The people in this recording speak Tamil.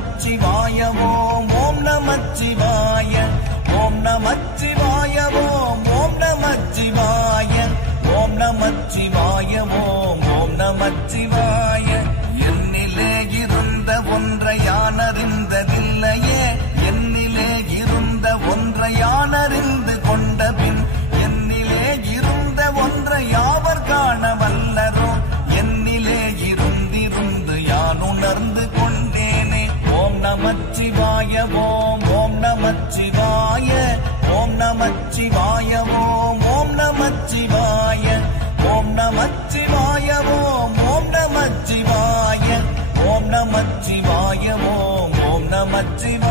நமச்சிவாய ஓம் ஓம் நமச்சிவாய ஓம் நமச்சிவாய ஓம் ஓம் நமச்சிவாய ஓம் நமச்சிவாய ஓம் ஓம் நமச்சிவாய என்னிலே இருந்த ஒன்றை யானறிந்ததில்லையே என்னிலே இருந்த ஒன்றை யானறிந்து கொண்ட பின் என்னிலே இருந்த ஒன்றை யாவர் காண வல்லரோ என்னிலே இருந்திருந்து யான் உணர்ந்து கொண்டேனே ஓம் நமச்சிவாய ஓம் ஓம் நமச்சிவாய ஓம் நமச்சிவாய ஓம் ஓம் நமச்சிவாய ஓம் நமச்சிவாய ஓம் ஓம் நமச்சிவாய ஓம் நமச்சிவாய ஓம் ஓம் நமச்சிவாய